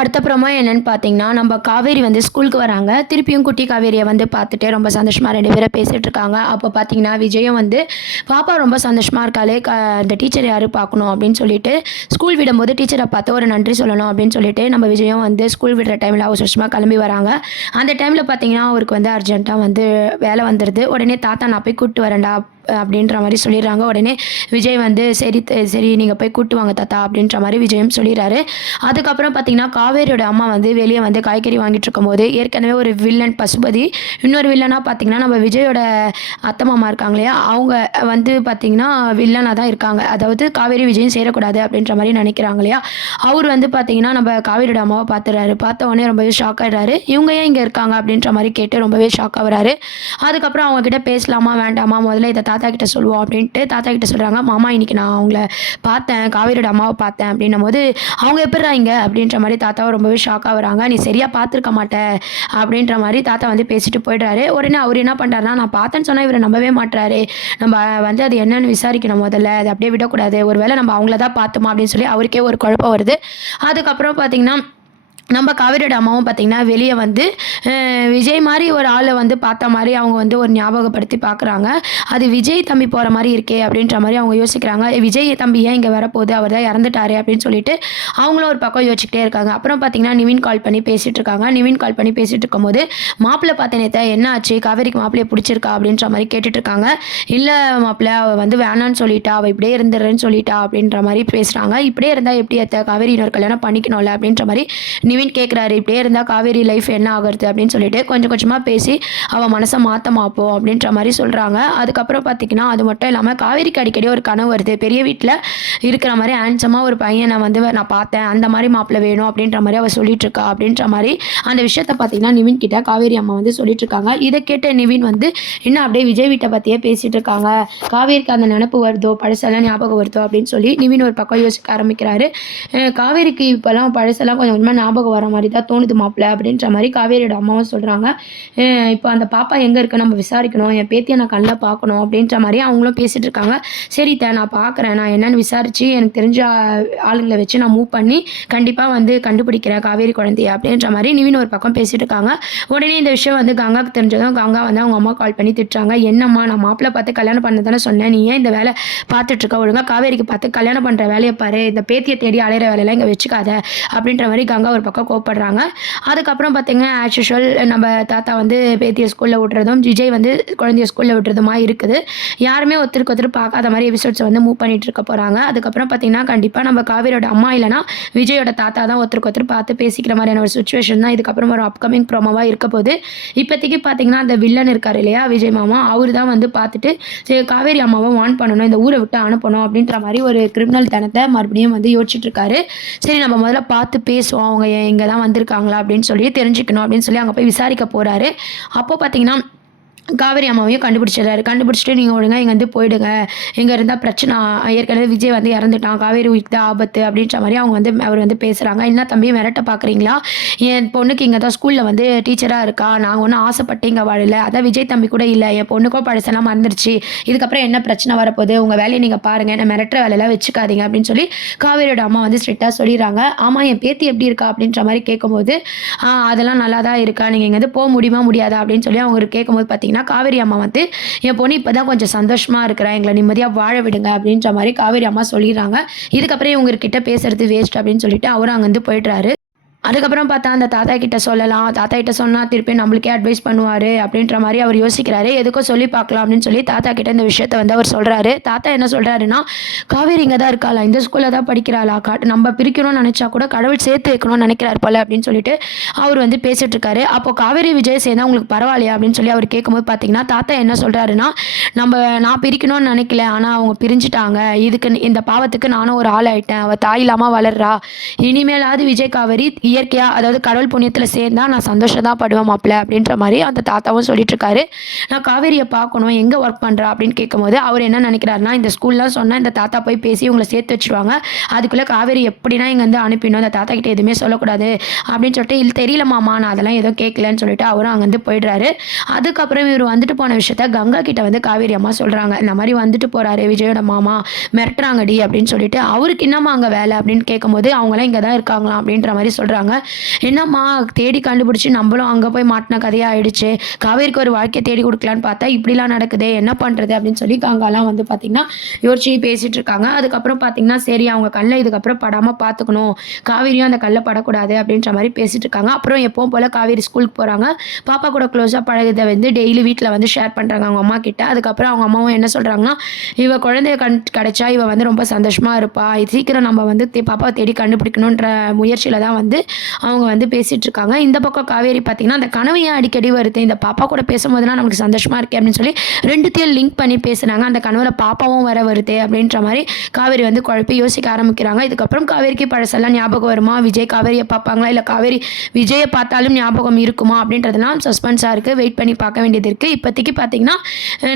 அடுத்தப்புறமா என்னன்னு பார்த்தீங்கன்னா, நம்ம காவேரி வந்து ஸ்கூலுக்கு வராங்க. திருப்பியும் குட்டி காவேரிய வந்து பார்த்துட்டு ரொம்ப சந்தோஷமா 2 பேரும் பேசிட்டு இருக்காங்க. அப்போ பார்த்தீங்கன்னா, விஜயும் வந்து பாப்பா ரொம்ப சந்தோஷமா இருக்காளே, இந்த டீச்சர் யாரு பார்க்கணும் அப்படின்னு சொல்லிட்டு, ஸ்கூல் விடும்போது டீச்சர பார்த்து ஒரு நன்றி சொல்லணும் அப்படின்னு சொல்லிட்டு, நம்ம விஜயும் வந்து ஸ்கூல் விடுற டைம்ல அவசர அவசரமா கிளம்பி வராங்க. அந்த டைம்ல பார்த்தீங்கன்னா, அவருக்கு வந்து அர்ஜென்ட்டா வந்து வேலை வந்துருது. உடனே தாத்தா நான் போய் கூட்டு வரேன்டா அப்படின்ற மாரி சொல்லிடுறாங்க. உடனே விஜய் வந்து சரி நீங்க போய் கூட்டு வாங்க தாத்தா அப்படின்ற மாரி விஜயும் சொல்லிடுறாரு. அதுக்கப்புறம் பார்த்தீங்கன்னா, காவேரியோட அம்மா வந்து வெளிய வந்து காய்கறி வாங்கிட்டு இருக்கும்போது, ஏற்கனவே ஒரு வில்லன் பசுபதி, இன்னொரு வில்லனா பார்த்தீங்கன்னா, நம்ம விஜயோட அத்தை மாமா இருக்காங்க இல்லையா? அவங்க வந்து பார்த்தீங்கன்னா, வில்லனா தான் இருக்காங்க. அதாவது காவேரி விஜயும் சேரக்கூடாது அப்படின்ற மாரி நினைக்கிறாங்க இல்லையா? அவரு வந்து பார்த்தீங்கன்னா, நம்ம காவேரியோட அம்மாவ பார்த்துறாரு. பார்த்த உடனே ரொம்பவே ஷாக் ஆயிடுறாரு. இவங்க ஏன் இங்க இருக்காங்க அப்படின்ற மாரி கேட்டு ரொம்பவே ஷாக் ஆகுறாரு. அதுக்கப்புறம் அவங்க கிட்ட பேசலாமா? வேண்டாமா? முதல்ல இத தாத்தா கிட்ட சொல்லுவோம் அப்படின்ட்டு தாத்தா கிட்ட சொல்றாங்க. மாமா இன்னைக்கு நான் அவங்கள பார்த்தேன். காவேரியோட அம்மாவ பார்த்தேன் அப்படின்னும்போது, அவங்க எப்புட்றா இங்க? அப்படின்ற மாரி தாத்தாவும் ரொம்பவே ஷாக் ஆகுறாங்க. நீ சரியா பார்த்துருக்க மாட்ட அப்படின்ற மாரி தாத்தா வந்து பேசிட்டு போயிடுறாரு. உடனே அவரு என்ன பண்றாருன்னா, நான் பார்த்தேன்னு சொன்னா இவரு நம்பவே மாட்றாரு. நம்ம வந்து அது என்னன்னு விசாரிக்கணும் முதல்ல. அத அப்படியே விடக்கூடாது. ஒரு வேளை நம்ம அவங்கள தான் பார்த்தோமா அப்படின்னு சொல்லி அவருக்கே ஒரு குழப்பம் வருது. அதுக்கப்புறம் பார்த்தீங்கன்னா, நம்ம காவேரியோட அம்மாவும் பார்த்தீங்கன்னா, வெளிய வந்து விஜய் மாரி ஒரு ஆள வந்து பார்த்த மாரி அவங்க வந்து ஒரு ஞாபகப்படுத்தி பார்க்குறாங்க. அது விஜய் தம்பி போற மாரி இருக்கே! அப்டின்ற மாரி அவங்க யோசிக்கிறாங்க. விஜய் தம்பி ஏன் இங்க வரப்போது? அவர் தான் இறந்துட்டாரே! அப்டின்னு சொல்லிட்டு அவங்களும் ஒரு பக்கம் யோசிச்சுக்கிட்டே இருக்காங்க. அப்புறம் பார்த்தீங்கன்னா, நிவின் கால் பண்ணி பேசிட்டு இருக்காங்க. நிவின் கால் பண்ணி பேசிட்டு இருக்கும்போது, "மாப்பிள பார்த்தேனே அத்த, என்ன ஆச்சு? காவேரிக்கு மாப்பிள்ளைய புடிச்சிருக்கா?" அப்டின்ற மாரி கேட்டுட்டு இருக்காங்க. "இல்ல மாப்பிள, அவ வந்து வேணான்னு சொல்லிட்டா. அவ இப்படியே இருந்துர்றேன்னு சொல்லிட்டா" அப்டின்ற மாரி பேசுறாங்க. "இப்படியே இருந்தா எப்படி அத்த? காவேரி இன்னொரு கல்யாணம் பண்ணிக்கணும்ல" அப்டின்ற மாரி நிவின் கேட்குறாரு. "இப்படியே இருந்தா காவேரி லைஃப் என்ன ஆகுறது?" அப்படின்னு சொல்லிட்டு கொஞ்சம் கொஞ்சமா பேசி அவ மனச மாத்த மாப்போம் அப்படின்ற மாரி சொல்றாங்க. அதுக்கப்புறம் பார்த்தீங்கன்னா, அது மட்டும் இல்லாம காவேரிக்கு அடிக்கடி ஒரு கனவு வருது. பெரிய வீட்ல இருக்கிற மாரி ஹேண்ட்ஸமா ஒரு பையன வந்து நான் பார்த்தேன். அந்த மாரி மாப்பிள வேணும் அப்படின்ற மாரி அவ சொல்லிட்டு இருக்கா அப்படின்ற மாரி அந்த விஷயத்த பார்த்தீங்கன்னா, நிவின் கிட்ட காவேரி அம்மா வந்து சொல்லிட்டு இருக்காங்க. இத கேட்ட நிவின் வந்து என்ன அப்படியே விஜய் வீட்ட பத்தியே பேசிட்டு இருக்காங்க. காவேரிக்கு அந்த நெனப்பு வருதோ, பழசெல்லாம் ஞாபகம் வருதோ அப்படின்னு சொல்லி நிவின் ஒரு பக்கம் யோசிக்க ஆரம்பிக்கிறாரு. காவேரிக்கு இப்பலாம் பழசெல்லாம் கொஞ்சம் கொஞ்சமா ஞாபகம் வர மாரி தான் தோணுது மாப்ள அப்படின்ற மாரி காவேரியோட அம்மாவும் சொல்றாங்க. இப்போ அந்த பாப்பா எங்க இருக்கு நம்ம விசாரிக்கணும். என் பேத்திய நான் கண்ல பார்க்கணும் அப்படின்ற மாரி அவங்களும் பேசிட்டு இருக்காங்க. சரி நான் பார்க்குறேன். நான் என்னன்னு விசாரிச்சு எனக்கு தெரிஞ்ச ஆளுங்கள வச்சு நான் மூவ் பண்ணி கண்டிப்பா வந்து கண்டுபிடிக்கிறேன் காவேரி குழந்தைய அப்படின்ற மாரி நிவின் ஒரு பக்கம் பேசிட்டு இருக்காங்க. உடனே இந்த விஷயம் வந்து கங்காக்கு தெரிஞ்சதும் கங்கா வந்து அவங்க அம்மா கால் பண்ணி திட்டுறாங்க. என்னம்மா நான் மாப்பிள பார்த்து கல்யாணம் பண்ண தானே சொன்னேன். நீ ஏன் இந்த வேலை பார்த்துட்டு இருக்க? ஒழுங்கா காவேரிக்கு பார்த்து கல்யாணம் பண்ற வேலைய பாரு. இந்த பேத்திய தேடி அலையிற வேலையெல்லாம் இங்க வச்சுக்காத அப்படின்ற மாரி கங்கா ஒரு பக்கம் கோவப்படுறாங்க. அதுக்கப்புறம் பார்த்தீங்கன்னா, ஆஸ் யூசுவல் நம்ம தாத்தா வந்து பேத்திய ஸ்கூல்ல விட்றதும், விஜய் வந்து குழந்தைய ஸ்கூல்ல விட்றதுமா இருக்குது. யாருமே ஒருத்தருக்கு ஒருத்தர் பார்க்காத மாரி எபிசோட்ஸ வந்து மூவ் பண்ணிட்டு இருக்க போறாங்க. அதுக்கப்புறம் பார்த்தீங்கன்னா, கண்டிப்பா நம்ம காவேரியோட அம்மா இல்லன்னா, விஜயோட தாத்தா தான் ஒருத்தருக்கு ஒருத்தர் பார்த்து பேசிக்கிற மாரியான ஒரு சிச்சுவேஷன் தான் இதுக்கப்புறம் ஒரு அப்கமிங் ப்ரோமோவா இருக்க போது. இப்போதைக்கு பார்த்தீங்கன்னா, அந்த வில்லன் இருக்காரு இல்லையா? விஜய் மாமா. அவரு தான் வந்து பார்த்துட்டு, சரி காவேரி அம்மாவ வார்ன் பண்ணணும். இந்த ஊர விட்டு அனுப்பணும் அப்படின்ற மாரி ஒரு கிரிமினல் தனத்த மறுபடியும் வந்து யோசிச்சுட்டு இருக்காரு. சரி நம்ம முதல்ல பார்த்து பேசுவோம். அவங்க இங்க தான் வந்திருக்காங்களா அப்படின்னு சொல்லி தெரிஞ்சுக்கணும் அப்படின்னு சொல்லி அங்க போய் விசாரிக்க போறாரு. அப்போ பார்த்தீங்கன்னா, காவேரி அம்மாவையும் கண்டுபிடிச்சிடுறாரு. கண்டுபிடிச்சிட்டு நீங்க ஒழுங்கா இங்கேருந்து போயிடுங்க. இங்க இருந்தா பிரச்சனை. ஏற்கனவே விஜய் வந்து இறந்துட்டான். காவேரி உயிருக்கு தான் ஆபத்து அப்படின்ற மாரி அவங்க வந்து அவர் வந்து பேசுறாங்க. என்ன தம்பி மிரட்ட பார்க்குறீங்களா? என் பொண்ணுக்கு இங்க தான் ஸ்கூல்ல வந்து டீச்சரா இருக்கா. நான் ஒண்ணும் ஆசைப்பட்டு இங்க வாழல. அதான் விஜய் தம்பி கூட இல்ல. என் பொண்ணுக்கும் பழசெல்லாம் மறந்துருச்சு. இதுக்கப்புறம் என்ன பிரச்சனை வரப்போகுது? உங்க வேலைய நீங்க பாருங்க. என்ன மிரட்டுற வேலையெல்லாம் வச்சுக்காதீங்க அப்படின்னு சொல்லி காவேரியோட அம்மா வந்து ஸ்ட்ரிக்ட்டா சொல்லிடுறாங்க. ஆமா என் பேத்தி எப்படி இருக்கா? அப்படின்ற மாரி கேட்கும்போது, அதெல்லாம் நல்லா தான் இருக்கா. நீங்க இங்கேருந்து போ முடியுமா? முடியாதா? அப்படின்னு சொல்லி அவங்க கேட்கும்போது பார்த்தீங்கன்னா, காவேரி அம்மா வந்து என் பொண்ணு இப்பதான் கொஞ்சம் சந்தோஷமா இருக்கிறா. எங்கள நிம்மதியா வாழ விடுங்க அப்படின்ற மாரி காவேரி அம்மா சொல்லிடுறாங்க. இதுக்கப்புறம் இவங்க கிட்ட பேசுறது வேஸ்ட் அப்படின்னு சொல்லிட்டு அவரும் அங்கேருந்து போயிடுறாரு. அதுக்கப்புறம் பார்த்தா அந்த தாத்தா கிட்ட சொல்லலாம். தாத்தா கிட்ட சொன்னா திருப்பி நம்மளுக்கே அட்வைஸ் பண்ணுவாரு அப்படின்ற மாரி அவர் யோசிக்கிறாரு. எதுக்கோ சொல்லி பார்க்கலாம் அப்படின்னு சொல்லி தாத்தா கிட்ட இந்த விஷயத்த வந்து அவர் சொல்றாரு. தாத்தா என்ன சொல்றாருன்னா, "காவேரி இங்க தான் இருக்காளா? இந்த ஸ்கூல்ல தான் படிக்கிறாளா? நம்ம பிரிக்கணும்னு நெனைச்சா கூட கடவுள் சேர்த்து வைக்கணும்னு நெனைக்கிறார் போல" அப்படின்னு சொல்லிட்டு அவர் வந்து பேசிட்டு இருக்காரு. அப்போ காவேரி, விஜய் சேர்ந்தா உங்களுக்கு பரவாயில்லையா? அப்படின்னு சொல்லி அவர் கேட்கும்போது பார்த்தீங்கன்னா, தாத்தா என்ன சொல்றாருன்னா, நான் பிரிக்கணும்னு நெனைக்கல. ஆனா அவங்க பிரிஞ்சுட்டாங்க. இந்த பாவத்துக்கு நானும் ஒரு ஆளாயிட்டேன். அவ தாய் இல்லாம வளர்றா. இனிமேலாவது விஜய், காவேரி இயற்கையா அதாவது கடவுள் புண்ணியத்துல சேர்ந்தா நான் சந்தோஷம் தான் படுவேன் மாப்ள அப்படின்ற மாரி அந்த தாத்தாவும் சொல்லிட்டு இருக்காரு. நான் காவேரிய பார்க்கணும். எங்க ஒர்க் பண்றா அப்படின்னு கேட்கும்போது அவர் என்ன நினைக்கிறாருன்னா, இந்த ஸ்கூல்லாம் சொன்னா இந்த தாத்தா போய் பேசி உங்கள சேர்த்து வச்சுருவாங்க. அதுக்குள்ள காவேரி எப்படின்னா இங்க வந்து அனுப்பிடணும். இந்த தாத்தா கிட்ட எதுவுமே சொல்லக்கூடாது அப்படின்னு சொல்லிட்டு, இல்ல தெரியல மாமா நான் அதெல்லாம் எதுவும் கேட்கலன்னு சொல்லிட்டு அவரும் அங்கேருந்து போயிடுறாரு. அதுக்கப்புறம் இவர் வந்துட்டு போன விஷயத்த கங்கா கிட்ட வந்து காவேரி அம்மா சொல்றாங்க. இந்த மாதிரி வந்துட்டு போறாரு விஜயோட மாமா, மிரட்டுறாங்கடி அப்படின்னு சொல்லிட்டு, அவருக்கு என்னம்மா அங்க வேலை அப்படின்னு கேட்கும்போது அவங்களாம் இங்க தான் இருக்காங்களாம் அப்படின்ற மாதிரி சொல்றாங்க. சொல்கிறாங்க. என்னம்மா தேடி கண்டுபிடிச்சி நம்மளும் அங்கே போய் மாட்டின கதையாக ஆயிடுச்சு. காவேரிக்கு ஒரு வாழ்க்கையை தேடி கொடுக்கலான்னு பார்த்தா இப்படிலாம் நடக்குதே, என்ன பண்ணுறது அப்படின்னு சொல்லி கங்காலாம் வந்து பார்த்திங்கன்னா யோசிச்சு பேசிகிட்டு இருக்காங்க. அதுக்கப்புறம் பார்த்திங்கன்னா சரி அவங்க கண்ணில் இதுக்கப்புறம் படாமல் பார்த்துக்கணும், காவேரியும் அந்த கல்லை படக்கூடாது அப்படின்ற மாதிரி பேசிகிட்டு இருக்காங்க. அப்புறம் எப்பவும் போல் காவேரி ஸ்கூலுக்கு போகிறாங்க. பாப்பா கூட க்ளோஸாக பழகுதை வந்து டெய்லி வீட்டில் வந்து ஷேர் பண்ணுறாங்க அவங்க அம்மா கிட்ட. அதுக்கப்புறம் அவங்க அம்மாவும் என்ன சொல்கிறாங்கன்னா, இவ குழந்தைய கிடைச்சா இவ வந்து ரொம்ப சந்தோஷமாக இருப்பா, இது சீக்கிரம் நம்ம வந்து பாப்பாவை தேடி கண்டுபிடிக்கணுன்ற முயற்சியில் தான் வந்து அவங்க வந்து பேசிகிட்டு இருக்காங்க. இந்த பக்கம் காவேரி பார்த்திங்கன்னா அந்த கனவு ஏன் அடிக்கடி வருது, இந்த பாப்பா கூட பேசும்போதுலாம் நமக்கு சந்தோஷமாக இருக்கே அப்படின்னு சொல்லி ரெண்டுத்தையும் லிங்க் பண்ணி பேசுகிறாங்க. அந்த கனவுல பாப்பாவும் வர வருது அப்படின்ற மாதிரி காவேரி வந்து குழப்பி யோசிக்க ஆரம்பிக்கிறாங்க. இதுக்கப்புறம் காவேரிக்கு பழசெல்லாம் ஞாபகம் வருமா, விஜய் காவேரியை பார்ப்பாங்களா, இல்லை காவேரி விஜயை பார்த்தாலும் ஞாபகம் இருக்குமா அப்படின்றதெல்லாம் சஸ்பென்ஸாக இருக்குது. வெயிட் பண்ணி பார்க்க வேண்டியது இருக்குது. இப்போதைக்கு பார்த்திங்கன்னா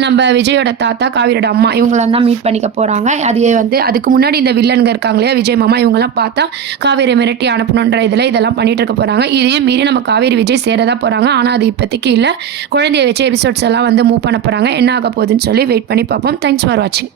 நம்ம விஜயோட தாத்தா காவேரியோட அம்மா இவங்களாம் தான் மீட் பண்ணிக்க போகிறாங்க. அது வந்து அதுக்கு முன்னாடி இந்த வில்லனுங்க இருக்காங்க இல்லையா விஜய் மாமா, இவங்கெல்லாம் பார்த்தா காவேரி மிரட்டி அனுப்பணுன்ற இதெல்லாம் பண்ணிட்டு இருக்க போகிறாங்க. இதையும் மீறி நம்ம காவேரி விஜய் சேரதா போகிறாங்க. ஆனால் அது இப்போதைக்கு இல்லை, குழந்தைய வச்சு எபிசோட்ஸ் எல்லாம் வந்து மூவ் பண்ண போகிறாங்க. என்ன ஆக போகுதுன்னு சொல்லி வெயிட் பண்ணி பார்ப்போம். தேங்க்ஸ் ஃபார் வாட்சிங்.